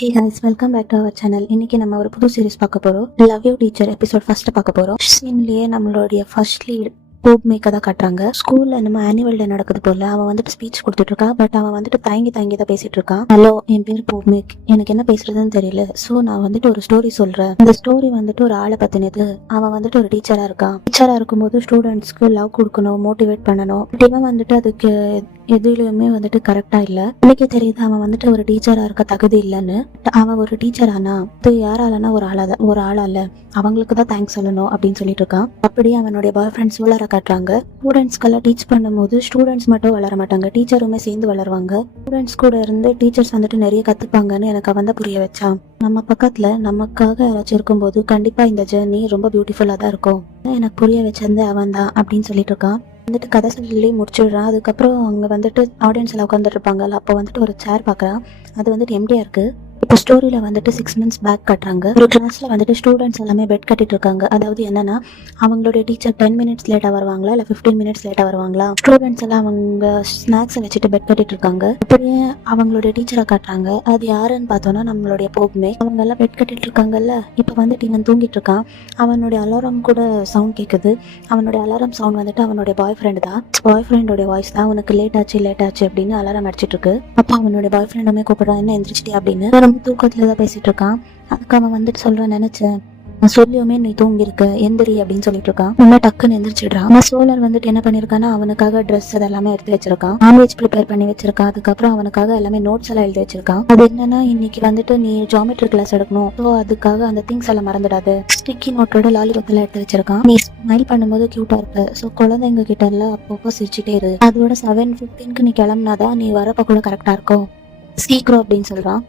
Hey guys, welcome back to our channel. இன்னைக்கு நம்ம ஒரு புது சீரிஸ் பார்க்க போறோம். Love you teacher episode first பார்க்க போறோம். சீன்லயே நம்மளுடைய ஃபர்ஸ்ட் லீட் போப் மேக்க தான் காட்டுறாங்க. ஸ்கூல்ல நம்ம ஆனுவல் டே நடக்குது போல. அவன் வந்துட்டு ஸ்பீச் கொடுத்துட்டு இருக்கா. பட் அவன் வந்துட்டு தயங்கி தான் பேசிட்டு இருக்கான். ஹலோ, என் பேர் போப் மேக், எனக்கு என்ன பேசுறதுன்னு தெரியல. சோ நான் வந்துட்டு ஒரு ஸ்டோரி சொல்றேன். இந்த ஸ்டோரி வந்துட்டு ஒரு ஆளை பத்தினது. அவன் வந்துட்டு ஒரு டீச்சரா இருக்கான். டீச்சரா இருக்கும்போது ஸ்டூடெண்ட்ஸ்க்கு லவ் கொடுக்கணும், மோட்டிவேட் பண்ணணும். இவன் வந்துட்டு அதுக்கு எதுலயுமே வந்துட்டு கரெக்டா இல்ல. எனக்கு தெரியுது அவன் வந்துட்டு ஒரு டீச்சரா இருக்க தகுதி இல்லைன்னு. அவன் ஒரு டீச்சர் ஆனா இது யாராலனா ஒரு ஆளால அவங்களுக்கு தான் தேங்க்ஸ் சொல்லணும் அப்படின்னு சொல்லிட்டு இருக்கான். அப்படியே அவனுடைய பாய் ஃப்ரெண்ட்ஸ் வளர காட்டுறாங்க. ஸ்டூடெண்ட்ஸ்க்கெல்லாம் டீச் பண்ணும்போது ஸ்டூடெண்ட்ஸ் மட்டும் வளர மாட்டாங்க, டீச்சருமே சேர்ந்து வளருவாங்க. ஸ்டூடெண்ட்ஸ் கூட இருந்து டீச்சர்ஸ் வந்துட்டு நிறைய கத்துப்பாங்கன்னு எனக்கு அவன் தான் புரிய வச்சான். நம்ம பக்கத்துல நமக்காக யாராச்சும் இருக்கும்போது கண்டிப்பா இந்த ஜேர்னி ரொம்ப பியூட்டிஃபுல்லா தான் இருக்கும். எனக்கு புரிய வச்சிருந்த அவன் தான் அப்படின்னு சொல்லிட்டு இருக்கான். வந்துட்டு கதை சொல்லி முடிச்சிடுறான். அதுக்கப்புறம் அங்கே வந்துட்டு ஆடியன்ஸ் எல்லாம் உட்காந்துட்டு இருப்பாங்கல்ல, அப்போ வந்துட்டு ஒரு சேர் பார்க்குறான். அது வந்துட்டு எம்டியா இருக்கு. இப்போ ஸ்டோரியில வந்துட்டு 6 months பேக் கட்டுறாங்க. ஒரு கிளாஸ்ல வந்துட்டு ஸ்டூடெண்ட்ஸ் எல்லாமே பெட் கட்டிட்டு இருக்காங்க. அதாவது என்னன்னா, அவங்களுடைய டீச்சர் 10 minutes லேட்டா வருவாங்களா இல்ல 15 minutes லேட்டா வருவாங்களா. ஸ்டூடெண்ட்ஸ் எல்லாம் அவங்க ஸ்நாக்ஸை வச்சுட்டு பெட் கட்டிட்டு இருக்காங்க. அப்படியே அவங்களுடைய டீச்சரை காட்டுறாங்க. அது யாருன்னு பார்த்தோம்னா நம்மளுடைய போப்மே. அவங்க எல்லாம் பெட் கட்டிட்டு இருக்காங்கல்ல. இப்போ வந்துட்டு இவன் தூங்கிட்டு இருக்கான். அவனுடைய அலாரம் கூட சவுண்ட் கேட்குது. அவனுடைய அலாரம் சவுண்ட் வந்துட்டு அவனுடைய பாய் ஃப்ரெண்டு தான். பாய் ஃப்ரெண்டோட வாய்ஸ் தான். உனக்கு லேட் ஆச்சு அப்படின்னு அலாரம் அடிச்சிட்டு இருக்கு. அப்போ அவனுடைய பாய் ஃப்ரெண்டுமே கூப்பிடுறான், என்ன எந்திரிச்சிட்டி அப்படின்னு. ரொம்ப தூக்கத்துல தான் பேசிட்டு இருக்கான். அதுக்கு அவன் வந்துட்டு சொல்றான், நினைச்சேன் நான் சொல்லியுமே நீ தூங்கி இருக்க, எந்திரி அப்படின்னு சொல்லிட்டு இருக்கான். நம்ம டக்குன்னு எந்திரிச்சிடுறான். நம்ம சோலர் வந்துட்டு என்ன பண்ணிருக்கான்னா, அவனுக்காக ட்ரெஸ் அதெல்லாமே எடுத்து வச்சிருக்கான். நான்வெஜ் ப்ரிப்பேர் பண்ணி வச்சிருக்கான். அதுக்கப்புறம் அவனுக்காக எல்லாமே நோட்ஸ் எல்லாம் எழுதி வச்சிருக்கான். அது என்னன்னா, இன்னைக்கு வந்துட்டு நீ ஜியோமெட்ரி கிளாஸ் எடுக்கணும். ஸோ அதுக்காக அந்த திங்ஸ் எல்லாம் மறந்துடாது. ஸ்டிக்கி நோட்டோட லாலிபாப் எல்லாம் எடுத்து வச்சிருக்கான். நீ ஸ்மைல் பண்ணும்போது கியூட்டா இருப்ப. ஸோ குழந்தைங்க கிட்ட எல்லாம் அப்பப்போ சிரிச்சுட்டே இரு. அதோட 7:15 நீ கிளம்புனாதான் நீ வரப்ப கூட கரெக்டா இருக்கும், சீக்கிரம் அப்படின்னு சொல்றான்.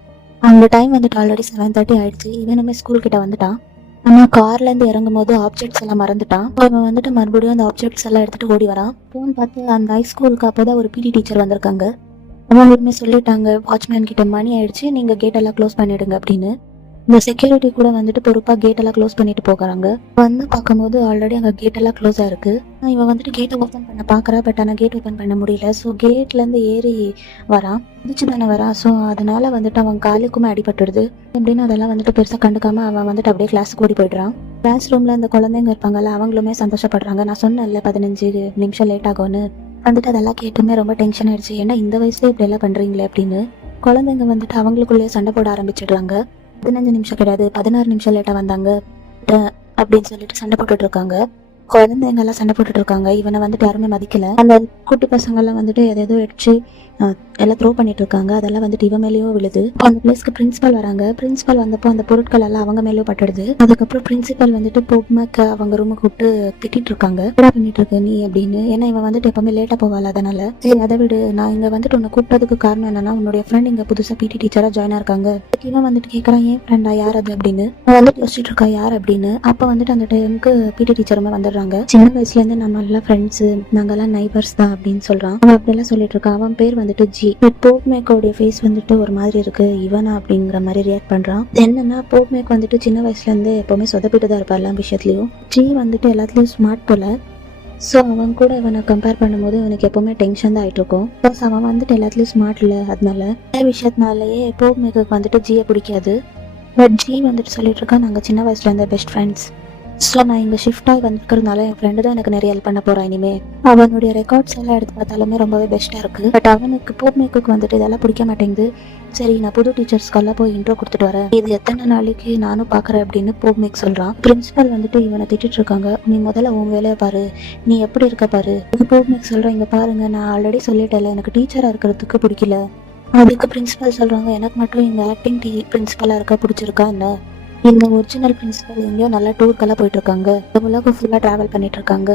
அந்த டைம் வந்துட்டு ஆல்ரெடி 7:30 ஆயிடுச்சு. இவனுமே ஸ்கூல் கிட்ட வந்துட்டான். ஆனா கார்ல இருந்து இறங்கும் போது ஆப்ஜெக்ட்ஸ் எல்லாம் மறந்துட்டான். இவன் வந்துட்டு மறுபடியும் அந்த ஆப்ஜெக்ட்ஸ் எல்லாம் எடுத்துட்டு ஓடி வரான். போன் பார்த்து அந்த ஹை ஸ்கூலுக்கு அப்போதான் ஒரு பிடி டீச்சர் வந்திருக்காங்க. அவங்களுமே சொல்லிட்டாங்க, வாட்ச்மேன் கிட்ட மணி ஆயிடுச்சு, நீங்க கேட் எல்லாம் க்ளோஸ் பண்ணிடுங்க அப்படின்னு. இந்த செக்யூரிட்டி கூட வந்துட்டு பொறுப்பா கேட் எல்லாம் க்ளோஸ் பண்ணிட்டு போகிறாங்க. வந்து பார்க்கும்போது ஆல்ரெடி அங்கே கேட் எல்லாம் க்ளோஸ் ஆயிருக்கு. இவன் வந்துட்டு கேட்டை ஓப்பன் பண்ண பார்க்குறா. பட் ஆனால் கேட் ஓப்பன் பண்ண முடியல. ஸோ கேட்லேருந்து ஏறி வரான். குதிச்சு தானே வரான். ஸோ அதனால வந்துட்டு அவன் காலுக்குமே அடிபட்டுடுது. எப்படின்னு அதெல்லாம் வந்துட்டு பெருசாக கண்டுக்காம அவன் வந்துட்டு அப்படியே கிளாஸுக்கு ஓடி போயிடுறான். கிளாஸ் ரூம்ல அந்த குழந்தைங்க இருப்பாங்கல்ல, அவங்களுமே சந்தோஷப்படுறாங்க. நான் சொன்னேன்ல 15 நிமிஷம் லேட் ஆகும்னு. வந்துட்டு அதெல்லாம் கேட்டுமே ரொம்ப டென்ஷன் ஆயிடுச்சு. ஏன்னா இந்த வயசுல இப்படி எல்லாம் பண்றீங்களே அப்படின்னு. குழந்தைங்க வந்துட்டு அவங்களுக்குள்ளேயே சண்டை போட ஆரம்பிச்சிடுறாங்க. 15 நிமிஷம் கிடையாது, 16 நிமிஷம் லேட்டா வந்தாங்க அப்படின்னு சொல்லிட்டு சண்டை போட்டுட்டு இருக்காங்க. குழந்தைங்க எல்லாம் சண்டை போட்டுட்டு இருக்காங்க. இவனை வந்துட்டு யாருமே மதிக்கல. அந்த குட்டி பசங்க எல்லாம் வந்துட்டு எதோ அடிச்சு எல்லாம் த்ரோ பண்ணிட்டு இருக்காங்க. அதெல்லாம் வந்துட்டு இவன் மேலேயும் விழுது. அந்த பிளேஸ்க்கு பிரின்சிபல் வராங்க. பிரின்சிபல் வந்தப்போ அந்த பொருட்கள் எல்லாம் அவங்க மேலேயும் பட்டுடுது. அதுக்கப்புறம் பிரின்சிபல் வந்துட்டு போப்மேக்க அவங்க ரூமை கூப்பிட்டு திட்டிட்டு இருக்காங்க, என்ன பண்ணிட்டு இருக்க நீ அப்படின்னு. ஏன்னா இவன் வந்துட்டு எப்பவுமே லேட்டா போவாள். அதனால சரி அதை விடு, நான் இங்க வந்துட்டு உன்னை கூப்பிட்டதுக்கு காரணம் என்னன்னா, உன்னுடைய ஃப்ரெண்ட் இங்க புதுசா பிடி டீச்சரா ஜாயின் இருக்காங்க. இவன் வந்துட்டு கேட்கறான், ஏன் ஃப்ரெண்டா, யார் அது அப்படின்னு. அவன் வந்துட்டு யோசிச்சுட்டு இருக்கா யார் அப்படின்னு. அப்ப வந்துட்டு அந்த டைமுக்கு பிடி டீச்சருமே வந்துடுறாங்க. சின்ன வயசுல இருந்து நம்ம எல்லாம் ஃப்ரெண்ட்ஸ், நாங்கெல்லாம் நைபர்ஸ் தான் அப்படின்னு சொல்றான். அவன் அப்படியெல்லாம் சொல்லிட்டு இருக்கான். அவன் பேர் வந்துட்டு ஜி. போப்மேக்கோடைய ஃபேஸ் வந்துட்டு ஒரு மாதிரி இருக்கு, இவனா அப்படிங்கிற மாதிரி ரியாக்ட் பண்றான். என்னன்னா, போப்மேக் வந்துட்டு சின்ன வயசுல இருந்து எப்பவுமே சொதப்பிட்டு தான் இருப்பார் எல்லா விஷயத்துலயும். ஜி வந்துட்டு எல்லாத்துலயும் ஸ்மார்ட் போல. ஸோ அவன் கூட இவனை கம்பேர் பண்ணும்போது இவனுக்கு எப்பவுமே டென்ஷன் தான் ஆயிட்டு இருக்கும். ப்ளஸ் அவன் வந்துட்டு எல்லாத்துலயும் ஸ்மார்ட் இல்லை. அதனால எல்லா விஷயத்தினாலேயே போப்மேக்கு வந்துட்டு ஜியை பிடிக்காது. பட் ஜி வந்துட்டு சொல்லிட்டு இருக்கா, நாங்கள் சின்ன வயசுல இருந்த பெஸ்ட் ஃப்ரெண்ட்ஸ். ஸோ நான் இங்கே ஷிஃப்ட் ஆகி வந்திருக்கிறதுனால என் ஃப்ரெண்டு தான் எனக்கு நிறைய ஹெல்ப் பண்ண போகிறான். இனிமே அவனுடைய ரெக்கார்ட்ஸ் எல்லாம் எடுத்து பார்த்தாலுமே ரொம்பவே பெஸ்ட்டாக இருக்குது. பட் அவனுக்கு போப்மேக்கு வந்துட்டு இதெல்லாம் பிடிக்க மாட்டேங்குது. சரி, நான் புது டீச்சர்ஸ்க்கெல்லாம் போய் இன்ட்ரோ கொடுத்துட்டு வரேன், இது எத்தனை நாளைக்கு நானும் பார்க்குறேன் அப்படின்னு போப்மேக் சொல்கிறான். பிரின்சிபல் வந்துட்டு இவனை திட்டிட்டு இருக்காங்க, நீ முதல்ல உன் வேலையை பாரு, நீ எப்படி இருக்க பாரு. இது போப்மேக் சொல்கிறேன், இங்கே பாருங்க, நான் ஆல்ரெடி சொல்லிட்டேன்ல, எனக்கு டீச்சராக இருக்கிறதுக்கு பிடிக்கல. அதுக்கு பிரின்சிபல் சொல்கிறாங்க, எனக்கு மட்டும் இந்த ஆக்டிங் பிரின்சிபலாக இருக்க பிடிச்சிருக்கா என்ன? இந்த ஒரிஜினல் பிரின்சிபல் எங்கேயோ நல்லா டூருக்கெல்லாம் போயிட்டு இருக்காங்க, உலகம் ஃபுல்லாக ட்ராவல் பண்ணிட்டு இருக்காங்க.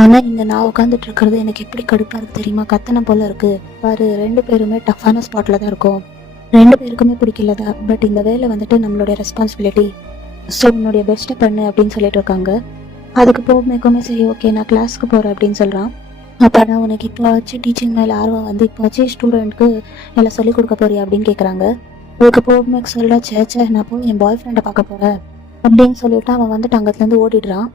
ஆனா இங்க நான் உட்காந்துட்டு இருக்கிறது எனக்கு எப்படி கடுப்பா இருக்கு தெரியுமா, கத்தனை போல இருக்கு பாரு. 2 பேருமே டஃப்பான ஸ்பாட்ல தான் இருக்கும், 2 பேருக்குமே பிடிக்கலதா. பட் இந்த வேலை வந்துட்டு நம்மளுடைய ரெஸ்பான்சிபிலிட்டி. ஸோ உன்னுடைய பெஸ்ட்டை பண்ணு அப்படின்னு சொல்லிட்டு இருக்காங்க. அதுக்கு போகுமேக்குமே சரி ஓகே நான் கிளாஸ்க்கு போறேன் அப்படின்னு சொல்றான். அப்போ உனக்கு இப்போ வச்சு டீச்சிங் மேலே ஆர்வம் வந்து இப்போ வச்சு ஸ்டூடெண்ட்க்கு எல்லாம் சொல்லிக் கொடுக்க போறியா அப்படின்னு கேட்குறாங்க. அதுக்கு போகுமேக்கு சொல்ல, சேச்சே நான் போய் என் பாய் ஃப்ரெண்டை பார்க்க போறேன் அப்படின்னு சொல்லிட்டு அவன் வந்துட்டு அங்கத்துலேருந்து ஓடிடுறான்.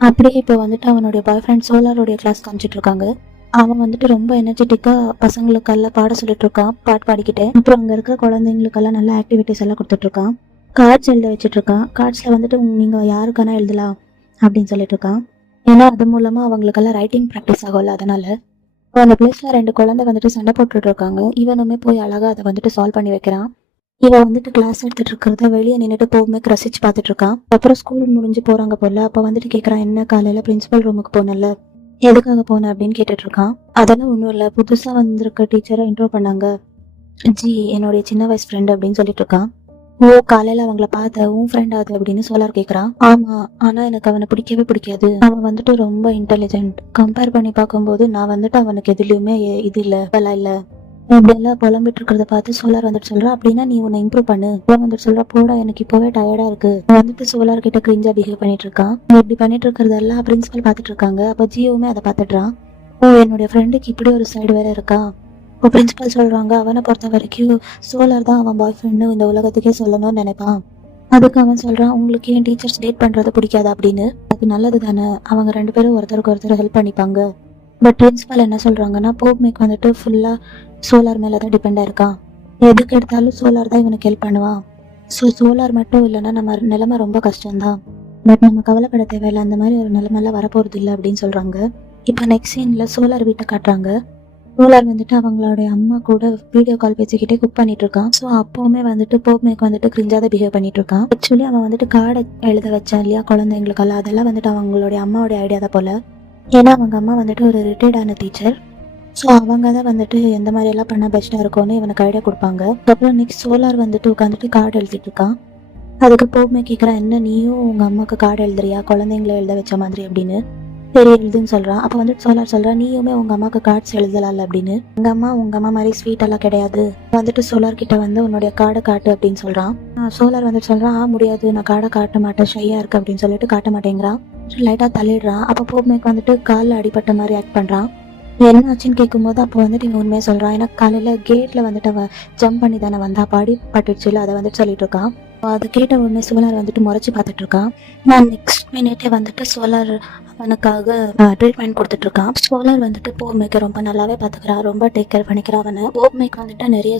அப்படியே இப்போ வந்துட்டு அவனுடைய பாய் ஃப்ரெண்ட் சோலாருடைய கிளாஸ் காமிச்சிட்டு இருக்காங்க. அவன் வந்துட்டு ரொம்ப எனர்ஜெட்டிக்கா பசங்களுக்கெல்லாம் பாட சொல்லிட்டு இருக்கான், பாட்டு பாடிக்கிட்டே. அப்புறம் அங்க இருக்க குழந்தைங்களுக்கெல்லாம் நல்ல ஆக்டிவிட்டிஸ் எல்லாம் கொடுத்துட்டு இருக்கான். கார்ட்ஸ் எழுத வச்சுட்டு இருக்கான். கார்ட்ஸ்ல வந்துட்டு நீங்க யாருக்கான எழுதலாம் அப்படின்னு சொல்லிட்டு இருக்கான். ஏன்னா அது மூலமா அவங்களுக்கெல்லாம் ரைட்டிங் ப்ராக்டிஸ் ஆகும்ல, அதனால. அப்ப அந்த பிளேஸ்ல 2 குழந்தை வந்துட்டு சண்டை போட்டுட்டு இருக்காங்க. இவனுமே போய் அழகா அதை வந்துட்டு சால்வ் பண்ணி வைக்கிறான். இவன் வந்துட்டு கிளாஸ் எடுத்துட்டு இருக்கிறத வெளியே நின்னுட்டு போகுமே ரசிச்சு பார்த்துட்டு இருக்கான். அப்புறம் ஸ்கூல் முடிஞ்சு போறாங்க போல. அப்ப வந்துட்டு கேக்குறான், என்ன காலையில பிரின்சிபல் ரூமுக்கு போனல, எதுக்காக போன அப்படின்னு கேட்டுட்டு இருக்கான். அதெல்லாம் ஒண்ணும் இல்ல, புதுசா வந்திருக்க டீச்சரை இன்ட்ரோ பண்ணாங்க, ஜி என்னுடைய சின்ன வயசு ஃப்ரெண்ட் அப்படின்னு சொல்லிட்டு இருக்கான். ஓ, காலையில அவங்கள பார்த்த உன் ஃப்ரெண்ட் ஆகுது அப்படின்னு சோலார் கேக்குறான். ஆமா, ஆனா எனக்கு அவனை பிடிக்கவே பிடிக்காது. அவன் வந்துட்டு ரொம்ப இன்டெலிஜென்ட். கம்பேர் பண்ணி பார்க்கும்போது நான் வந்துட்டு அவனுக்கு எதுலயுமே இது இல்ல, இல்ல இப்படியெல்லாம் புலம்பிட்டு இருக்கிறத பார்த்து சோலார் வந்துட்டு சொல்றா, அப்படின்னா நீ உன்னை இம்ப்ரூவ் பண்ணு. இவன் வந்துட்டு சொல்றா, போடா எனக்கு இப்பவே டயர்டா இருக்கு. வந்துட்டு சோலார் கிட்ட கிரிஞ்சா பிஹேவ் பண்ணிட்டு இருக்கான். இப்படி பண்ணிட்டு இருக்கிறதெல்லாம் பிரின்சிபல் பார்த்துட்டு இருக்காங்க. அப்ப ஜியோவுமே அதை பார்த்துடுறான். ஓ, என்னுடைய ஃப்ரெண்டுக்கு இப்படி ஒரு சைடு வேற இருக்கா. இப்போ பிரின்சிபல் சொல்றாங்க, அவனை பொறுத்த வரைக்கும் சோலார் தான் அவன் பாய் ஃப்ரெண்டு இந்த உலகத்துக்கே சொல்லணும்னு நினைப்பான். அதுக்கு அவன் சொல்றான், உங்களுக்கு ஏன் டீச்சர்ஸ் டேட் பண்றது பிடிக்காது அப்படின்னு. அது நல்லது தானே, அவங்க 2 பேரும் ஒருத்தருக்கு ஒருத்தர் ஹெல்ப் பண்ணிப்பாங்க. பட் பிரின்சிபல் என்ன சொல்றாங்கன்னா, போப்மேக் வந்துட்டு ஃபுல்லா சோலார் மேல தான் டிபெண்டா இருக்கான். எதுக்கு எடுத்தாலும் சோலார் தான் இவனுக்கு ஹெல்ப் பண்ணுவான். ஸோ சோலார் மட்டும் இல்லைன்னா நம்ம நிலைமை ரொம்ப கஷ்டம்தான். பட் நம்ம கவலைப்பட தேவையில்லை, அந்த மாதிரி ஒரு நிலைமைலாம் வரப்போறது இல்லை அப்படின்னு சொல்றாங்க. இப்போ நெக்ஸ்ட் சீன்ல சோலார் வீட்டை காட்டுறாங்க. சோலார் வந்துட்டு அவங்களுடைய அம்மா கூட வீடியோ கால் பேசிக்கிட்டே குக் பண்ணிட்டு இருக்கான். ஸோ அப்பவுமே வந்துட்டு போப்மேக் வந்துட்டு கிரிஞ்சாத பிஹேவ் பண்ணிட்டு இருக்கான். ஆக்சுவலி அவன் வந்துட்டு கார்டை எழுத வச்சான் இல்லையா குழந்தைங்களுக்கெல்லாம், அதெல்லாம் வந்துட்டு அவங்களுடைய அம்மாவுடைய ஐடியா தான் போல. ஏன்னா அவங்க அம்மா வந்துட்டு ஒரு ரிட்டையர்டான டீச்சர். ஸோ அவங்க தான் வந்துட்டு எந்த மாதிரி எல்லாம் பண்ணால் பெஸ்ட்டாக இருக்கும்னு இவனுக்கு ஐடியா கொடுப்பாங்க. அப்புறம் நெக்ஸ்ட் சோலார் வந்துட்டு உட்காந்துட்டு கார்டு எழுதிட்டு இருக்கான். அதுக்கு போகுமே கேட்குறான், என்ன நீயும் உங்கள் அம்மாவுக்கு கார்டு எழுதுறியா குழந்தைங்கள எழுத வச்ச மாதிரி அப்படின்னு. சரி எழுதுன்னு சொல்கிறான். அப்போ வந்துட்டு சோலார் சொல்கிறான், நீயுமே உங்கள் அம்மாவுக்கு கார்ட்ஸ் எழுதலாம்ல அப்படின்னு. உங்கள் அம்மா மாதிரி ஸ்வீட் எல்லாம் கிடையாது. வந்துட்டு சோலார் கிட்ட வந்து உன்னுடைய கார்டை காட்டு அப்படின்னு சொல்கிறான். சோலார் வந்துட்டு சொல்கிறான், முடியாது, நான் கார்டை காட்ட மாட்டேன், ஷையாக இருக்கு அப்படின்னு சொல்லிட்டு காட்ட மாட்டேங்கிறான். லைட்டாக தள்ளிடுறான். அப்போ போகுமேக்கு வந்துட்டு காலில் அடிபட்ட மாதிரி ஆக்ட் பண்ணுறான். என்ன ஆச்சுன்னு கேட்கும்போது அப்போ வந்துட்டு இவன் உண்மையை சொல்கிறான். ஏன்னா காலையில் கேட்டில் வந்துட்டு அவன் ஜம்ப் பண்ணி தானே வந்தா, பாடி பட்டுச்சு இல்லை, அதை வந்துட்டு சொல்லிட்டு இருக்கான். அதை கேட்ட உடனே சோலார் வந்துட்டு முறைச்சி பார்த்துட்டு இருக்கான். நான் நெக்ஸ்ட் மினிட்டே வந்துட்டு சோலார் அவனுக்காக ட்ரீட்மெண்ட் கொடுத்துட்டு இருக்கான். சோலார் வந்துட்டு போப்மேக்கை ரொம்ப நல்லாவே பார்த்துக்கிறான், ரொம்ப டேக் கேர் பண்ணிக்கிறான் அவனை. போப்மேக் வந்துட்டு நிறைய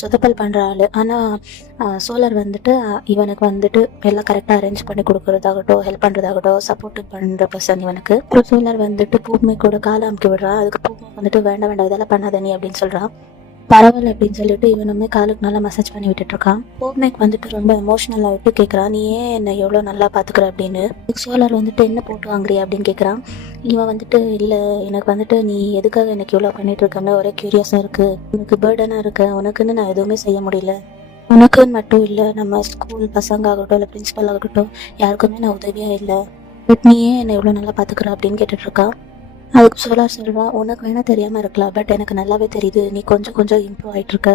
சொதப்பல் பண்ணுற ஆள். ஆனால் சோலார் வந்துட்டு இவனுக்கு வந்துட்டு எல்லாம் கரெக்டாக அரேஞ்ச் பண்ணி கொடுக்குறதாகட்டும், ஹெல்ப் பண்ணுறதாகட்டும், சப்போர்ட் பண்ணுற பர்சன் இவனுக்கு. அப்புறம் சோலார் வந்துட்டு போப்மேக்கோட காலை அமுக்கி விடுறான். அதுக்கு போப்மேக் வந்துட்டு வேண்டாம் இதெல்லாம் பண்ணாத நீ அப்படின்னு சொல்கிறான். பரவாயில்ல அப்படின்னு சொல்லிட்டு இவனுமே காலுக்கு நல்லா மசாஜ் பண்ணி விட்டுட்டு இருக்கான். போப்மேக் வந்துட்டு ரொம்ப எமோஷனல் ஆகிட்டு கேட்குறான், நீ ஏன் என்ன எவ்வளோ நல்லா பார்த்துக்கிற அப்படின்னு. சோலார் வந்துட்டு என்ன போட்டு வாங்குறியா அப்படின்னு கேட்குறான். இவன் வந்துட்டு இல்லை, எனக்கு வந்துட்டு நீ எதுக்காக எனக்கு இவ்வளோ பண்ணிட்டு இருக்கேன்னு ஒரே க்யூரியஸாக இருக்கு, எனக்கு பேர்டனாக இருக்கு, உனக்குன்னு நான் எதுவுமே செய்ய முடியல. உனக்குன்னு மட்டும் இல்லை, நம்ம ஸ்கூல் பசங்க ஆகட்டும் இல்லை பிரின்சிபல் ஆகட்டும் யாருக்குமே நான் உதவியாக இல்லை. பட் நீ ஏன் என்னை எவ்வளோ நல்லா பார்த்துக்கிற அப்படின்னு கேட்டுட்டு இருக்கான். அதுக்கு சோலார் சொல்வா, உனக்கு வேணா தெரியாமல் இருக்கலாம், பட் எனக்கு நல்லாவே தெரியுது நீ கொஞ்சம் கொஞ்சம் இம்ப்ரூவ் ஆகிட்டு இருக்க.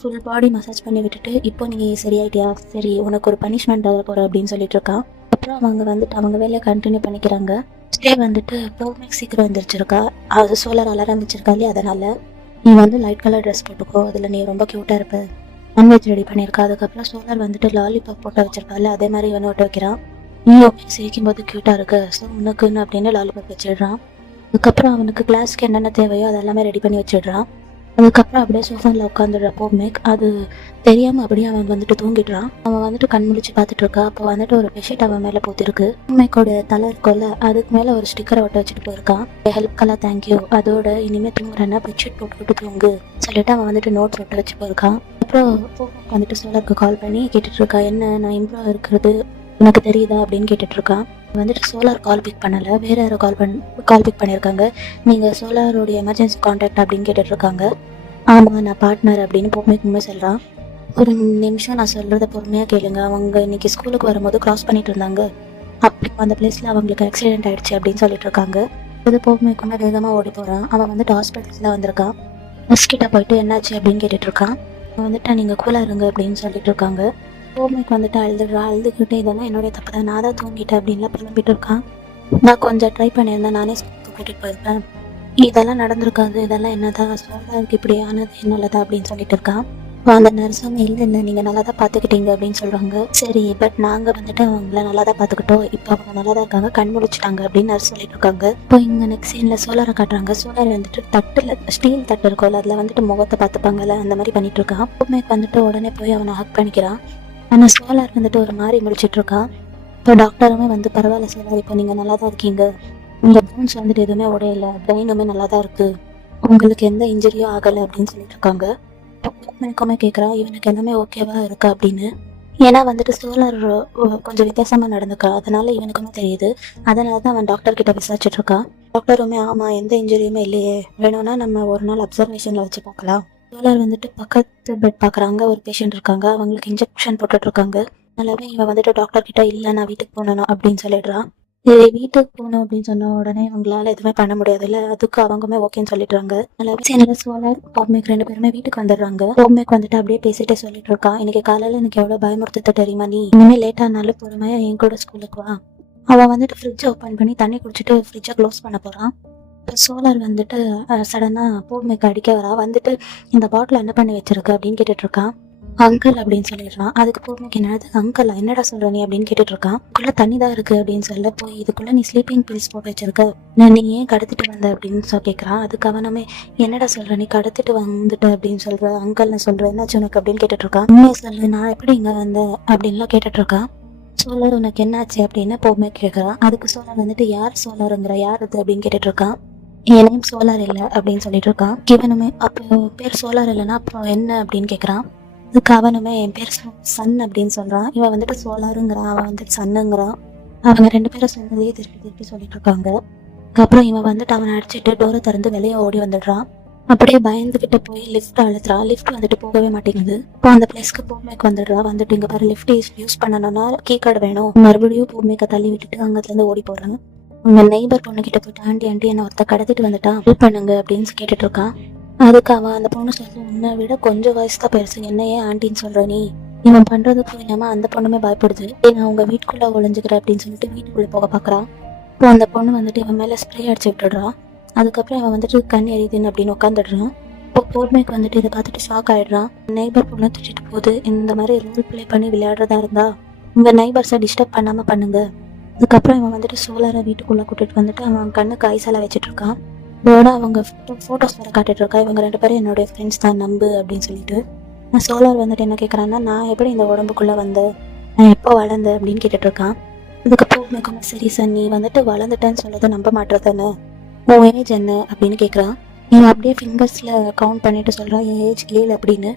ஃபுல் பாடி மசாஜ் பண்ணி விட்டுட்டு இப்போ நீ சரியாயிட்டியா, சரி உனக்கு ஒரு பனிஷ்மெண்ட் தர போகிற அப்படின்னு சொல்லிட்டு இருக்கான். அப்புறம் அவங்க வந்துட்டு அவங்க வேலையை கண்டினியூ பண்ணிக்கிறாங்க. ஸ்டே வந்துட்டு போப்மேக் சீக்கிரம் வந்துருச்சிருக்கா, அது சோலார் அலாரம் வச்சிருக்கா இல்லையா, அதனால நீ வந்து லைட் கலர் ட்ரெஸ் போட்டுக்கோ, அதில் நீ ரொம்ப க்யூட்டாக இருப்ப. நான்வெஜ் ரெடி பண்ணியிருக்கா. அதுக்கப்புறம் சோலார் வந்துட்டு லாலிபாப் போட்டு வச்சிருக்கால, அதே மாதிரி இவனை விட்டு வைக்கிறான். நீ சிரிக்கும் போது க்யூட்டாக இருக்கு, ஸோ உனக்குன்னு அப்படின்னு லாலிபாப் வச்சிடுறான். அதுக்கப்புறம் அவனுக்கு கிளாஸ்க்கு என்னென்ன தேவையோ அதெல்லாமே ரெடி பண்ணி வச்சிடுறான். அதுக்கப்புறம் அப்படியே சோஃபாவில் உட்காந்துடுற போப்மேக் அது தெரியாமல் அப்படியே அவன் வந்துட்டு தூங்கிடுறான். அவன் வந்துட்டு கண் முழிச்சு பார்த்துட்டு இருக்கா. அப்போ வந்துட்டு ஒரு பெட்ஷீட் அவன் மேலே போத்திருக்கு. போப்மேக்கோட தலை இருக்கும்ல, அதுக்கு மேலே ஒரு ஸ்டிக்கரை ஒட்ட வச்சுட்டு போயிருக்கான். ஹெல்ப்கெல்லாம் தேங்க்யூ, அதோட இனிமேல் தூங்குறேன்னா பெட்ஷீட் போட்டுக்கிட்டு தூங்கு சொல்லிட்டு அவன் வந்துட்டு நோட்ஸ் ஒட்ட வச்சு போயிருக்கான். அப்புறம் போப்மேக் வந்துட்டு சோலாருக்கு கால் பண்ணி கேட்டுட்டு இருக்கா, என்ன நான் இம்ப்ரூவ் இருக்கிறது உனக்கு தெரியுதா அப்படின்னு கேட்டுட்டு இருக்கான். வந்துட்டு சோலார் கால் பிக் பண்ணலை, வேற யாரோ கால் பிக் பண்ணியிருக்காங்க. நீங்கள் சோலாரோடைய எமர்ஜென்சி கான்டாக்ட் அப்படின்னு கேட்டுட்டு இருக்காங்க. ஆமாம் நான் பார்ட்னர் அப்படின்னு போப்மேக்குமே சொல்கிறான். ஒரு நிமிஷம் நான் சொல்கிறத பொறுமையாக கேளுங்க. அவங்க இன்னைக்கு ஸ்கூலுக்கு வரும்போது கிராஸ் பண்ணிட்டு இருந்தாங்க, அப்படி அந்த பிளேஸில் அவங்களுக்கு ஆக்சிடென்ட் ஆயிடுச்சு அப்படின்னு சொல்லிட்டு இருக்காங்க. அது போப்மேக்குமே வேகமாக ஓடி போகிறான். அவன் வந்துட்டு ஹாஸ்பிட்டலில் வந்திருக்கான். நர்ஸ் கிட்ட போயிட்டு என்னாச்சு அப்படின்னு கேட்டுட்டு இருக்கான். அவன் வந்துட்டு நீங்கள் கூலாக இருங்க அப்படின்னு சொல்லிட்டு இருக்காங்க. போப்மேக் வந்துட்டு அழுதுகிட்டே இதெல்லாம் என்னுடைய தப்பு தான், நான் தான் தூங்கிட்டேன் அப்படின்லாம் புலம்பிட்டு இருக்கான். நான் கொஞ்சம் ட்ரை பண்ணியிருந்தேன், நானே ஸ்கூலுக்கு கூட்டிகிட்டு போயிருப்பேன், இதெல்லாம் நடந்திருக்காது, இதெல்லாம் என்னதான் சோலாருக்கு இப்படி ஆனது என்னல்லதா அப்படின்னு சொல்லிட்டு இருக்கான். இப்போ அந்த நர்ஸும் இல்லை இல்லை நீங்கள் நல்லா தான் பார்த்துக்கிட்டீங்க அப்படின்னு சொல்கிறாங்க. சரி பட் நாங்கள் வந்துட்டு அவங்கள நல்லா தான் பார்த்துக்கிட்டோம், இப்போ அவங்க நல்லா தான் இருக்காங்க, கண் முழிச்சிட்டாங்க அப்படின்னு நர்ஸ் சொல்லிட்டு இருக்காங்க. இப்போ இங்கே நெக்ஸ்ட் சீனில் சோலாரை காட்டுறாங்க. சோலார் வந்துட்டு தட்டில் ஸ்டீல் தட்டு இருக்கும்ல, அதில் வந்துட்டு முகத்தை பார்த்துப்பாங்கல்ல, அந்த மாதிரி பண்ணிட்டு இருக்கான். பொம்மைக்கு வந்துட்டு உடனே போய் அவனை ஹக் பண்ணிக்கிறான். ஆனால் சோலார் வந்துட்டு ஒரு மாதிரி முழிச்சிட்டு இருக்கான். இப்போ டாக்டருமே வந்து பரவாயில்ல சோலார், இப்போ நீங்கள் நல்லா தான் இருக்கீங்க, உங்கள் போன்ஸ் வந்துட்டு எதுவுமே உடையல, பிரெயினுமே நல்லா தான் இருக்குது, உங்களுக்கு எந்த இன்ஜுரியும் ஆகலை அப்படின்னு சொல்லிட்டு இருக்காங்க. எனக்குமே கேட்குறா இவனுக்கு எல்லாமே ஓகேவா இருக்கா அப்படின்னு. ஏன்னா வந்துட்டு சோலார் கொஞ்சம் வித்தியாசமாக நடந்துக்கா, அதனால இவனுக்குமே தெரியுது. அதனால தான் அவன் டாக்டர் கிட்ட விசாரிச்சுட்டு இருக்கான். டாக்டருமே ஆமாம் எந்த இன்ஜுரியுமே இல்லையே, வேணும்னா நம்ம ஒரு நாள் அப்சர்வேஷனில் வச்சு பார்க்கலாம். சோலார் வந்துட்டு பக்கத்து பெட் பார்க்குறாங்க, ஒரு பேஷண்ட் இருக்காங்க, அவங்களுக்கு இன்ஜெக்ஷன் போட்டுட்ருக்காங்க. அதனால இவன் வந்துட்டு டாக்டர் கிட்ட இல்லை நான் வீட்டுக்கு போகணும் அப்படின்னு சொல்லிடுறான். சரி வீட்டுக்கு போகணும் அப்படின்னு சொன்ன உடனே அவங்களால எதுவுமே பண்ண முடியாது இல்லை, அதுக்கு அவங்கவுமே ஓகேன்னு சொல்லிடுறாங்க. நல்லா சோலார் ஹோம்மேக் 2 பேருமே வீட்டுக்கு வந்துடுறாங்க. ஹோம்மேக் வந்துட்டு அப்படியே பேசிட்டே சொல்லிட்டு இருக்கான், இன்னைக்கு காலையில் எனக்கு எவ்வளோ பயமுறுத்த தெரியுமா, நீ இனிமேல் லேட்டானாலும் பொறுமையா என் கூட ஸ்கூலுக்கு வா. அவன் வந்துட்டு ஃப்ரிட்ஜை ஓப்பன் பண்ணி தண்ணி குடிச்சிட்டு ஃப்ரிட்ஜை க்ளோஸ் பண்ண போகிறான். இப்போ சோலார் வந்துட்டு சடனாக ஹோம்மேக் அடிக்க வரா. வந்துட்டு இந்த பாட்டில் என்ன பண்ணி வச்சிருக்கு அப்படின்னு கேட்டுட்டு இருக்கான். அங்கிள் அப்படின்னு சொல்லிடுறான். அதுக்கு பூர்ணிக்கு என்னது அங்கிள் என்னடா சொல்ற நீ அப்படின்னு கேட்டுட்டு இருக்கான். இதுக்குள்ள தண்ணி தான் இருக்கு அப்படின்னு சொல்ல போய் இதுக்குள்ள நீ ஸ்லீப்பிங் பில்ஸ் போட்டு வச்சிருக்க, நீ ஏன் கடத்திட்டு வந்த அப்படின்னு கேட்கறான். அதுக்கு அவனமே என்னடா சொல்ற நீ கடத்திட்டு வந்துட்ட அப்படின்னு சொல்ற, அங்கிள் நான் சொல்றேன் என்னாச்சு உனக்கு அப்படின்னு கேட்டுட்டு இருக்கான். உண்மையை சொல்லு நான் எப்படி இங்க வந்தேன் அப்படின்லாம் கேட்டுட்டு இருக்கான். சோலார் உனக்கு என்னாச்சு அப்படின்னு போமே கேட்கறான். அதுக்கு சோலார் வந்துட்டு யார் சோலாருங்கிற யார் அது அப்படின்னு கேட்டுட்டு இருக்கான். என் நேம் சோலார் இல்லை அப்படின்னு சொல்லிட்டு இருக்கான். இவனுமே அப்போ பேர் சோலார் இல்லைன்னா அப்புறம் என்ன அப்படின்னு கேட்கறான். அதுக்கு அவனுமே என் பேர் சன் அப்படின்னு சொல்றான். இவன் வந்துட்டு சோலாருங்கிறான், அவன் வந்துட்டு சன்னுங்கிறான். அவங்க 2 பேரும் சொன்னதையே திருப்பி திருப்பி சொல்லிட்டு இருக்காங்க. அதுக்கப்புறம் இவன் வந்துட்டு அவனை அடிச்சுட்டு டோரை திறந்து வெளியே ஓடி வந்துடுறான். அப்படியே பயந்துகிட்ட போய் லிஃப்ட் அழுத்துறான். லிஃப்ட் வந்துட்டு போகவே மாட்டேங்குது. இப்போ அந்த பிளேஸ்க்கு பூமேக்கு வந்துடுறா. வந்துட்டு இங்க பாரு லிஃப்ட் யூஸ் பண்ணணும்னா கீ கார்டு வேணும். மறுபடியும் பூமேக்கை தள்ளி விட்டுட்டு அங்கத்துல இருந்து ஓடி போறான். உங்க நெய்பர் பொண்ணு கிட்ட போயிட்டு ஆண்டி என்ன ஒருத்த கடத்திட்டு வந்துட்டான், ஹெல்ப் பண்ணுங்க அப்படின்னு கேட்டுட்டு இருக்கான். அதுக்கு அவன் அந்த பொண்ணு சொல்ல உன்னை விட கொஞ்சம் வயசு தான் பெருசு, என்னையே ஆண்டின்னு சொல்ற நீ, இவன் பண்றதுக்கும் இல்லாம அந்த பொண்ணுமே பயப்படுது. நான் உங்க வீட்டுக்குள்ள ஒளிஞ்சுக்கிறேன் அப்படின்னு சொல்லிட்டு வீட்டுக்குள்ள போக பாக்குறான். இப்போ அந்த பொண்ணு வந்துட்டு இவன் மேல ஸ்ப்ரே அடிச்சு விட்டுடுறான். அதுக்கப்புறம் இவன் வந்துட்டு கண் எரியுதுன்னு அப்படின்னு உட்காந்துடுறான். இப்போ போர்மேக்கு வந்துட்டு இதை பார்த்துட்டு ஷாக் ஆயிடுறான். நெய்பர் பொண்ணு திட்டிட்டு போகுது, இந்த மாதிரி ரோல் பிளே பண்ணி விளையாடுறதா இருந்தா உங்க நெய்பர்ஸை டிஸ்டர்ப் பண்ணாம பண்ணுங்க. அதுக்கப்புறம் இவன் வந்துட்டு சோலாரை வீட்டுக்குள்ள கூட்டிட்டு வந்துட்டு அவன் கண்ணுக்கு ஐசால வச்சுட்டு இருக்கான். இதோட அவங்க ஃபோட்டோஸ் வேறு காட்டிட்டு இருக்கா. இவங்க 2 பேரும் என்னுடைய ஃப்ரெண்ட்ஸ் தான் நம்பு அப்படின்னு சொல்லிட்டு. நான் சோலார் வந்துட்டு என்ன கேட்குறான்னா நான் எப்படி இந்த உடம்புக்குள்ளே வந்தேன், நான் எப்போ வளர்ந்தேன் அப்படின்னு கேட்டுட்டு இருக்கான். அதுக்கப்புறம் சரி சார் நீ வந்துட்டு வளர்ந்துட்டேன்னு சொல்லதை நம்ப மாட்டேதானே, உன் ஏஜ் என்ன அப்படின்னு கேட்குறான். நீ அப்படியே ஃபிங்கர்ஸில் கவுண்ட் பண்ணிட்டு சொல்கிறான் என் ஏஜ் 7 அப்படின்னு.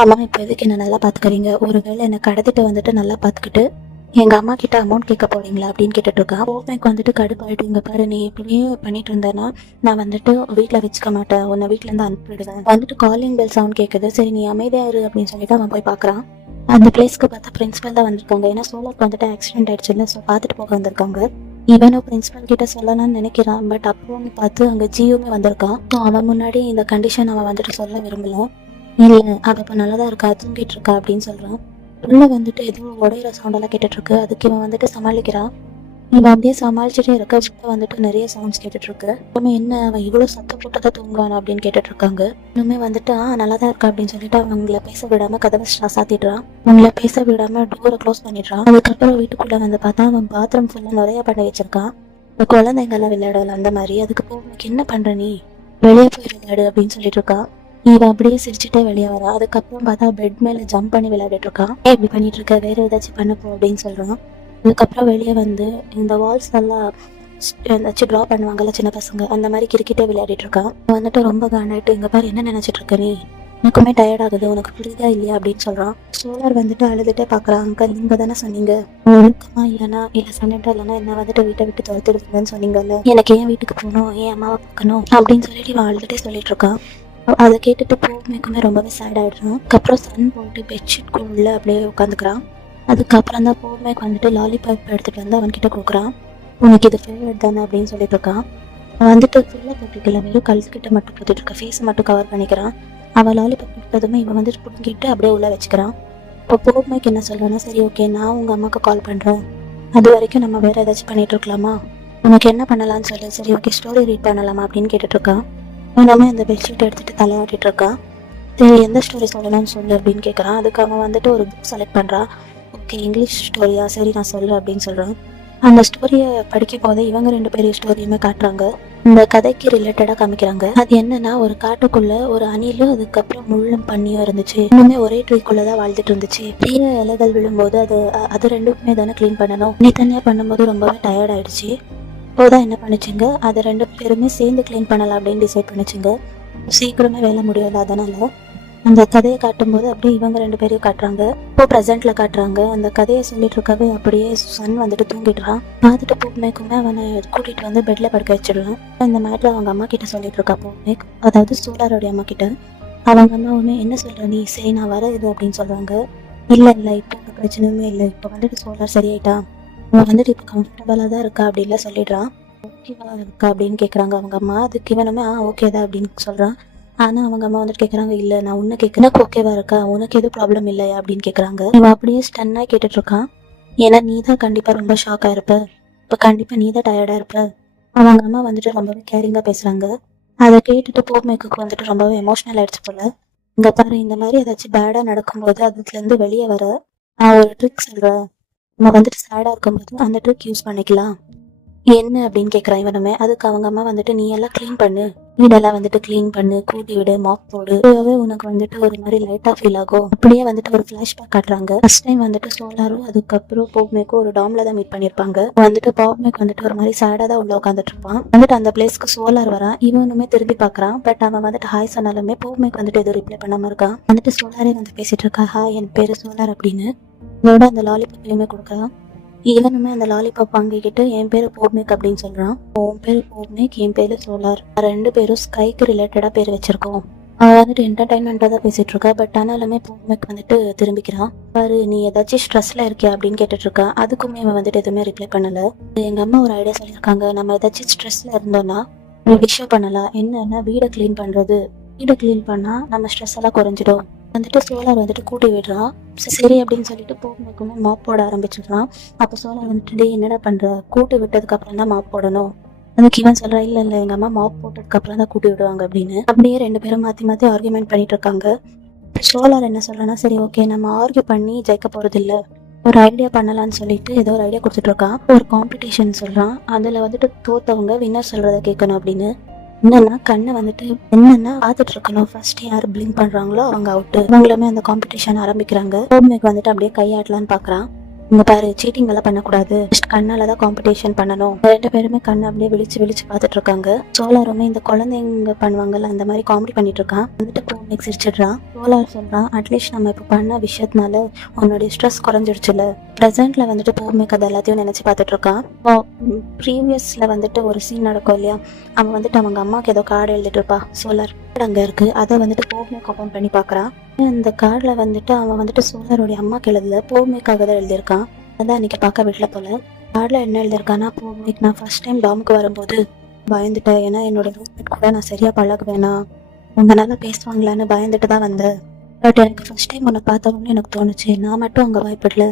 ஆமாம் இப்போ எதுக்கு என்ன நல்லா பார்த்துக்கிறீங்க, ஒரு வேளை என்னை கடத்திட்டு வந்துட்டு நல்லா பார்த்துக்கிட்டு எங்க அம்மா கிட்ட அமௌண்ட் கேட்க போறீங்களா அப்படின்னு கேட்டுட்டு இருக்கான். ஓமேக்கு வந்துட்டு கடுப்பாயிட்டு இங்க பாரு நீ இப்படியே பண்ணிட்டு இருந்தேன்னா நான் வந்துட்டு வீட்டுல வச்சுக்க மாட்டேன், உன்னை வீட்டுல இருந்து அனுப்பிடுவேன். வந்துட்டு காலிங் பெல் சவுண்ட் கேட்குது, சரி நீ அமைதியா இரு அப்படின்னு சொல்லிட்டு அவன் போய் பாக்குறான். அந்த பிளேஸ்க்கு பார்த்தா பிரின்சிபல் தான் வந்திருக்காங்க. ஏன்னா சோலாருக்கு வந்துட்டு ஆக்சிடென்ட் ஆயிடுச்சுன்னு பார்த்துட்டு போக வந்திருக்காங்க. இவனும் பிரின்சிபல் கிட்ட சொல்லலாம்னு நினைக்கிறான். பட் அப்போன்னு பார்த்து அங்க ஜியோமே வந்திருக்கான். அவன் முன்னாடி இந்த கண்டிஷன் அவன் வந்துட்டு சொல்ல விரும்பல. இல்லை அவ இப்போ நல்லதா இருக்கா, தூங்கிட்டு இருக்கா அப்படின்னு சொல்றான். உள்ள வந்துட்டு ஏதோ உடையிற சவுண்டெல்லாம் கேட்டுட்டு இருக்கு. அதுக்கு இவன் வந்துட்டு சமாளிக்கிறான். இவன் அப்படியே சமாளிச்சுட்டே இருக்க, உள்ள வந்துட்டு நிறைய சவுண்ட்ஸ் கேட்டுட்டு இருக்கு. இன்னுமே என்ன அவன் இவ்வளவு சத்தம் போட்டதான் தூங்குவான் அப்படின்னு கேட்டுட்டு இருக்காங்க. இன்னுமே வந்துட்டு நல்லா தான் இருக்கா அப்படின்னு சொல்லிட்டு அவங்கள பேச விடாம கதவை சாத்திடுறான். அவங்கள பேச விடாம டோரை க்ளோஸ் பண்ணிடுறான். அதுக்கப்புறம் வீட்டுக்குள்ள வந்து பார்த்தா அவன் பாத்ரூம் ஃபுல்லா நிறைய பண்ணி வச்சிருக்கான். குழந்தைங்கெல்லாம் விளையாடல அந்த மாதிரி. அதுக்கு உனக்கு என்ன பண்ற நீ, வெளியே போய் விளையாடு அப்படின்னு சொல்லிட்டு இருக்கான். இவன் அப்படியே சிரிச்சுட்டே வெளியே வரா. அதுக்கப்புறம் பார்த்தா பெட் மேல ஜம்ப் பண்ணி விளையாடிட்டு இருக்கான். இப்படி பண்ணிட்டு இருக்க, வேற ஏதாச்சும் பண்ணப்போ அப்படின்னு சொல்றான். அதுக்கப்புறம் வெளியே வந்து இந்த வால்ஸ் நல்லா ஏதாச்சும் ட்ரா பண்ணுவாங்கல்ல சின்ன பசங்க, அந்த மாதிரி கிரிக்கெட்டே விளையாடிட்டு இருக்கான். வந்துட்டு ரொம்ப காண்டாயிட்டு இங்க பாரு என்ன நினைச்சிட்டு இருக்க நீ, எனக்குமே டயர்ட் ஆகுது, உனக்கு புரியுதா இல்லையா அப்படின்னு சொல்றான். சோலார் வந்துட்டு அழுதுட்டே பாக்குறான். அங்கிள் நீங்க தானே சொன்னீங்க ஒழுக்கமா இல்லைன்னா இல்ல சண்டை இல்லைன்னா என்ன வந்துட்டு வீட்டை விட்டு துரத்திடுவீங்கன்னு சொன்னீங்கல்ல, எனக்கு ஏன் வீட்டுக்கு போகணும், ஏன் அம்மாவை பார்க்கணும் அப்படின்னு சொல்லிட்டு இவன் அழுதுட்டே சொல்லிட்டு இருக்கான். அதை கேட்டுட்டு பூமிக்குமே ரொம்பவே சேட் ஆயிடுறான். அதுக்கப்புறம் சன் போட்டு பெட்ஷீட்குள்ள அப்படியே உட்காந்துக்கிறான். அதுக்கப்புறம் தான் பூமிக்கு வந்துட்டு லாலிபாப் எடுத்துட்டு வந்து அவன்கிட்ட கொடுக்குறான். உனக்கு இது ஃபேவரட் தானே அப்படின்னு சொல்லிட்டு இருக்கான். அவன் வந்துட்டு ஃபுல்லாக போட்டுக்கல, வெறும் கழுத்துக்கிட்ட மட்டும் கொடுத்துட்டு இருக்க, ஃபேஸை மட்டும் கவர் பண்ணிக்கிறான். அவன் லாலிபாப் கொடுத்ததுமே இவன் வந்துட்டு பிடிங்கிட்டு அப்படியே உள்ள வச்சுக்கிறான். இப்போ பூமிக்கு என்ன சொல்றான்னா சரி ஓகே நான் உங்க அம்மாவுக்கு கால் பண்றேன், அது வரைக்கும் நம்ம வேற ஏதாச்சும் பண்ணிட்டு இருக்கலாமா, உனக்கு என்ன பண்ணலாம்னு சொல்லு, சரி ஓகே ஸ்டோரி ரீட் பண்ணலாமா அப்படின்னு கேட்டுட்டு இருக்கான். அவனாமே அந்த பெட்ஷீட் எடுத்துட்டு தலையாட்டிட்டு இருக்கான். சரி எந்த ஸ்டோரி சொல்லணும்னு சொல்லு அப்படின்னு கேட்குறான். அதுக்கு அவன் வந்துட்டு ஒரு புக் செலக்ட் பண்ணுறான். ஓகே இங்கிலீஷ் ஸ்டோரியா, சரி நான் சொல்கிறேன் அப்படின்னு சொல்கிறான். அந்த ஸ்டோரியை படிக்கும் போதே இவங்க 2 பேரும் ஸ்டோரியுமே காட்டுறாங்க. இந்த கதைக்கு ரிலேட்டடாக காமிக்கிறாங்க. அது என்னன்னா, ஒரு காட்டுக்குள்ள ஒரு அணிலும் அதுக்கப்புறம் முள்ளும் பண்ணியும் இருந்துச்சு. இன்னுமே ஒரே ட்ரீக்குள்ள தான் வாழ்ந்துட்டு இருந்துச்சு. நிறைய இலைகள் விழும்போது அது ரெண்டுமே தானே க்ளீன் பண்ணணும். நீ தனியாக பண்ணும்போது ரொம்பவே டயர்ட் ஆயிடுச்சு. அப்போதான் என்ன பண்ணுச்சுங்க, அது 2 பேருமே சேர்ந்து க்ளீன் பண்ணலாம் அப்படின்னு டிசைட் பண்ணுச்சுங்க. சீக்கிரமே வேலை முடியல. அதனால அந்த கதையை காட்டும்போது அப்படியே இவங்க 2 பேரையும் காட்டுறாங்க. இப்போ ப்ரெசென்ட்ல காட்டுறாங்க. அந்த கதையை சொல்லிட்டு இருக்கவே அப்படியே சன் வந்துட்டு தூங்கிடுறான். பார்த்துட்டு பூமேக்குமே அவனை கூட்டிட்டு வந்து பெட்ல படுக்க வச்சிடுறான். இந்த மேட்ல அவங்க அம்மா கிட்ட சொல்லிட்டு இருக்கா பூமேக், அதாவது சோலாரோடைய அம்மா கிட்ட. அவங்க அம்மாவுமே என்ன சொல்ற நீ, சரி நான் வர இது அப்படின்னு சொல்றாங்க. இல்ல இப்போ ஒரு பிரச்சனையுமே இல்லை, இப்போ வந்துட்டு சோலார் சரியாயிட்டா, அவன் வந்துட்டு இப்போ கம்ஃபர்டபுளா தான் இருக்கா அப்படின்லாம் சொல்லிடுறான். ஓகேவா இருக்கா அப்படின்னு கேட்குறாங்க அவங்க அம்மா. அதுக்கு இவனுமே ஓகே தான் அப்படின்னு சொல்றான். ஆனா அவங்க அம்மா வந்துட்டு கேட்குறாங்க, இல்ல நான் உன்னை கேட்குறேன், எனக்கு ஓகேவா இருக்கா, உனக்கு எதுவும் ப்ராப்ளம் இல்லையா அப்படின்னு கேட்குறாங்க. இவன் அப்படியே ஸ்டன்னா கேட்டுட்டு இருக்கான். ஏன்னா நீ தான் கண்டிப்பா ரொம்ப ஷாக் ஆயிருப்ப, இப்போ கண்டிப்பா நீ தான் டயர்டா இருப்ப. அவங்க அம்மா வந்துட்டு ரொம்பவே கேரிங்கா பேசுறாங்க. அதை கேட்டுட்டு பூமேக்கு வந்துட்டு ரொம்பவே எமோஷனல் ஆயிடுச்சு போல. இங்க பாரு, இந்த மாதிரி ஏதாச்சும் பேடா நடக்கும்போது அதுல இருந்து வெளியே வர நான் ஒரு ட்ரிக் சொல்றேன். நம்ம வந்துட்டு சேடா இருக்கும்போது அந்த ட்ரிக் யூஸ் பண்ணிக்கலாம். என்ன அப்படின்னு கேட்குறான் இவனுமே. அதுக்கு அவங்க அம்மா வந்துட்டு நீ எல்லாம் க்ளீன் பண்ணு, வீடெல்லாம் வந்துட்டு க்ளீன் பண்ணு, கூட்டி விடு, மாப் போடு, இப்பவே உனக்கு வந்துட்டு ஒரு மாதிரி லைட்டா ஃபீல் ஆகும். அப்படியே வந்துட்டு ஒரு ஃபிளாஷ்பேக் காட்டுறாங்க. ஃபர்ஸ்ட் டைம் வந்துட்டு சோலாரும் அதுக்கப்புறம் போப்மேக்கும் ஒரு டாம்ல தான் மீட் பண்ணிருப்பாங்க. வந்துட்டு போப்மேக் வந்துட்டு ஒரு மாதிரி சேடா தான் உள்ள உட்காந்துட்டு இருப்பான். வந்துட்டு அந்த பிளேஸ்க்கு சோலார் வரான். இவனுமே திரும்பி பாக்குறான். பட் அவன் வந்துட்டு ஹாய் சொன்னாலுமே போப்மேக் வந்துட்டு எதுவும் ரிப்ளை பண்ணாம இருக்கான். வந்துட்டு சோலாரே வந்து பேசிட்டு இருக்கா, ஹாய் என் பேரு சோலார் அப்படின்னு. இதோட அந்த லாலிபப்பையுமே கொடுக்கலாம். இவனுமே அந்த லாலிபாப் வாங்கிக்கிட்டு என் பேரு போப்மேக் அப்படின்னு சொல்றான். உன் பேரு போப்மேக், என் பேரு சோலார், 2 பேரும் ஸ்கைக்கு ரிலேட்டடா பேர் வச்சிருக்கோம். அவன் வந்துட்டு என்டர்டைன்மெண்டா தான் பேசிட்டு இருக்கா. பட் ஆனாலுமே போப்மேக் வந்துட்டு திரும்பிக்கிறான். பாரு நீ ஏதாச்சும் ஸ்ட்ரெஸ்ல இருக்கியா அப்படின்னு கேட்டுட்டு இருக்கா. அதுக்குமே அவன் வந்துட்டு எதுவுமே ரிப்ளை பண்ணல. எங்க அம்மா ஒரு ஐடியா சொல்லியிருக்காங்க, நம்ம ஏதாச்சும் ஸ்ட்ரெஸ்ல இருந்தோம்னா ஒரு விஷயம் பண்ணலாம். என்னன்னா வீடை கிளீன் பண்றது. வீடை கிளீன் பண்ணா நம்ம ஸ்ட்ரெஸ் எல்லாம் குறைஞ்சிடும். வந்துட்டு சோலார் வந்துட்டு கூட்டி விடுறான். சரி அப்படின்னு சொல்லிட்டு போகும்போதுக்குமே மாப் போட ஆரம்பிச்சிடுறான். அப்போ சோலார் வந்துட்டு டேய் என்னடா பண்ற, கூட்டி விட்டதுக்கு அப்புறம் தான் மாப் போடணும். அதுக்கு இவன் சொல்றான், இல்ல எங்க அம்மா மாப் போட்டதுக்கு அப்புறம் தான் கூட்டி விடுவாங்க அப்படின்னு. அப்படியே 2 பேரும் மாத்தி மாத்தி ஆர்கியூமெண்ட் பண்ணிட்டு இருக்காங்க. சோலார் என்ன சொல்றான்னா, சரி ஓகே நம்ம ஆர்கியூ பண்ணி ஜெயிக்க போறது இல்ல, ஒரு ஐடியா பண்ணலாம்னு சொல்லிட்டு ஏதோ ஒரு ஐடியா கொடுத்துட்டு இருக்கான். ஒரு காம்படிஷன் சொல்றான். அதுல வந்துட்டு தோத்தவங்க வின்னர் சொல்றதை கேட்கணும் அப்படின்னு. என்னன்னா கண்ணை வந்துட்டு என்னன்னா பாத்துட்டு இருக்கணும். ஃபர்ஸ்ட் யாரு பிளிங்க் பண்றாங்களோ அவங்க அவுட்டு. இவங்களுமே அந்த காம்படிஷன் ஆரம்பிக்கிறாங்க. ஹோம்மேக் வந்துட்டு அப்படியே கையாட்டலான்னு பாக்குறான். இங்க பாரு, சீட்டிங் எல்லாம் பண்ணக்கூடாது, ஜஸ்ட் கண்ணாலதான் காம்படிஷன் பண்ணணும். 2 பேருமே கண்ணை அப்படியே விழிச்சு விழிச்சு பாத்துட்டு இருக்காங்க. சோலாருமே இந்த குழந்தைங்க பண்ணுவாங்கல்ல அந்த மாதிரி காமெடி பண்ணிட்டு இருக்கான். வந்துட்டு ஹோம்மேக் சிரிச்சிடுறான். சோலார் சொல்றான், அட்லீஸ்ட் நம்ம இப்ப பண்ண விஷயத்தினால உன்னுடைய ஸ்ட்ரெஸ் குறைஞ்சிடுச்சுல. ப்ரெசென்ட்ல வந்துட்டு ஹோம்மேக் அது எல்லாத்தையும் நினைச்சு பாத்துட்டு இருக்கான். ப்ரீவியஸ்ல வந்துட்டு ஒரு சீன் நடக்கும் இல்லையா, அவன் வந்துட்டு அவங்க அம்மாவுக்கு ஏதோ கார்டு எழுதிட்டு இருப்பா. சோலார் அங்க இருக்கு. அதை வந்துட்டு ஹோம்மேக் ஓபன் பண்ணி பாக்குறான். அந்த கார்டுல வந்துட்டு அவன் வந்துட்டு சோலாருடைய அம்மாக்கு எழுதல, போமேக்காக தான் எழுதியிருக்கான். அதான் அன்னைக்கு பார்க்க வீட்டுல போல. கார்டுல என்ன எழுதியிருக்கான்னா, போமேக் நான் ஃபர்ஸ்ட் டைம் டாமுக்கு வரும்போது பயந்துட்டேன். ஏன்னா என்னோட ரூம்மேட் கூட நான் சரியா பழகுவேனா, உங்களால பேசுவாங்களான்னு பயந்துட்டு தான் வந்தேன். பட் எனக்கு ஃபர்ஸ்ட் டைம் உன்னை பார்த்தவொன்னு எனக்கு தோணுச்சு, நான் மட்டும் அங்க பயப்படல.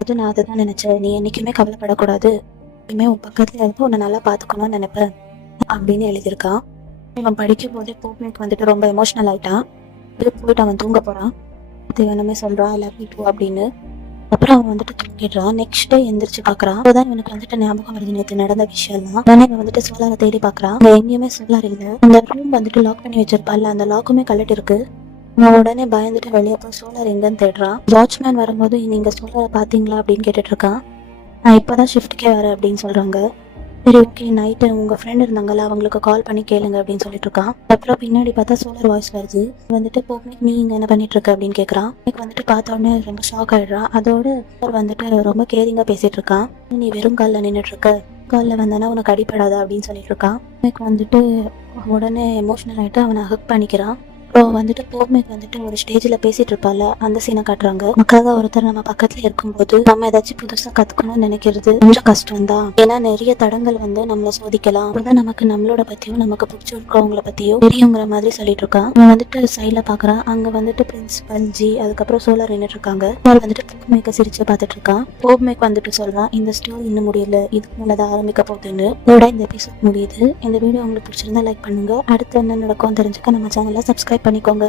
அது நான் அதை தான் நினைச்சேன், நீ என்னைக்குமே கவலைப்படக்கூடாது, இனிமே உன் பக்கத்துல இருந்து உன்னை நல்லா பாத்துக்கணும்னு நினைப்பேன் அப்படின்னு எழுதியிருக்கான். இவன் படிக்கும் போதே போமேக் வந்துட்டு ரொம்ப எமோஷனல் ஆயிட்டான். போயிட்டு அவன் தூங்க போறான். இவனுமே சொல்றான் ஐ லவ் யூ டூ அப்படின்னு. அப்புறம் அவன் வந்துட்டு தூங்கிடுறான். நெக்ஸ்ட் டே எந்திரிச்சு பாக்குறான். அப்போதான் இவனுக்கு வந்துட்டு ஞாபகம் வருது நேற்று நடந்த விஷயம் எல்லாம். உடனே இவன் வந்துட்டு சோலாரை தேடி பாக்குறான். அங்க எங்கேயுமே சோலார் இல்ல. அந்த ரூம் வந்துட்டு லாக் பண்ணி வச்சிருப்பான்ல, அந்த லாக்குமே கழட்டி இருக்கு. அவன் உடனே பயந்துட்டு வெளியே போய் சோலார் எங்கன்னு தேடுறான். வாட்ச்மேன் வரும்போது நீங்க சோலாரை பாத்தீங்களா அப்படின்னு கேட்டுட்டு இருக்கான். நான் இப்பதான் ஷிஃப்ட்டுக்கே வரேன் அப்படின்னு சொல்றாங்க. சரி ஓகே, நைட்டு உங்க ஃப்ரெண்ட் இருந்தாங்கல்ல அவங்களுக்கு கால் பண்ணி கேளுங்க அப்படின்னு சொல்லிட்டு இருக்கான். அப்புறம் பின்னாடி பார்த்தா சோலார் வாய்ஸ் வருது. வந்துட்டு போக்மேக் நீ இங்க என்ன பண்ணிட்டு இருக்க அப்படின்னு கேட்கறான். எனக்கு வந்துட்டு பார்த்த உடனே ரொம்ப ஷாக் ஆயிடுறான். அதோட வந்துட்டு ரொம்ப கேரிங்கா பேசிட்டு இருக்கான். நீ வெறும் காலில் நின்றுட்டு இருக்க, காலில் வந்தனா உனக்கு அடிப்படாதா அப்படின்னு சொல்லிட்டு இருக்கான். எனக்கு வந்துட்டு உடனே எமோஷனல் ஆயிட்டு அவனை ஹக் பண்ணிக்கிறான். அப்புறம் வந்துட்டு போக்மேக் வந்துட்டு ஒரு ஸ்டேஜ்ல பேசிட்டு இருப்பால, அந்த சீனை காட்டுறாங்க. நமக்காக ஒருத்தர் நம்ம பக்கத்துல இருக்கும்போது நம்ம ஏதாச்சும் புதுசா கத்துக்கணும்னு நினைக்கிறது கொஞ்சம் கஷ்டம் தான். ஏன்னா நிறைய தடங்கள் வந்து நம்மள சோதிக்கலாம். அப்பதான் நமக்கு நம்மளோட பத்தியும் நமக்கு பிடிச்சிருக்கவங்கள பத்தியும் தெரியுங்கிற மாதிரி சொல்லிட்டு இருக்கான். அவன் வந்துட்டு சைட்ல பாக்குறான். அங்க வந்துட்டு பிரின்சிபல் ஜி அதுக்கப்புறம் சோலார் நின்னுட்டு இருக்காங்க. அவர் வந்துட்டு போக்மேக்க சிரிச்சு பாத்துட்டு இருக்கான். போக்மேக் வந்துட்டு சொல்றான், இந்த ஸ்டோரி இன்னும் முடியல, இதுக்கு மேலதான் ஆரம்பிக்க போகுதுன்னு. இதோட இந்த எபிசோட் முடியுது. இந்த வீடியோ உங்களுக்கு பிடிச்சிருந்தா லைக் பண்ணுங்க. அடுத்து என்ன நடக்கும் தெரிஞ்சுக்க நம்ம சேனலை சப்ஸ்கிரைப் பண்ணிக்கோங்க.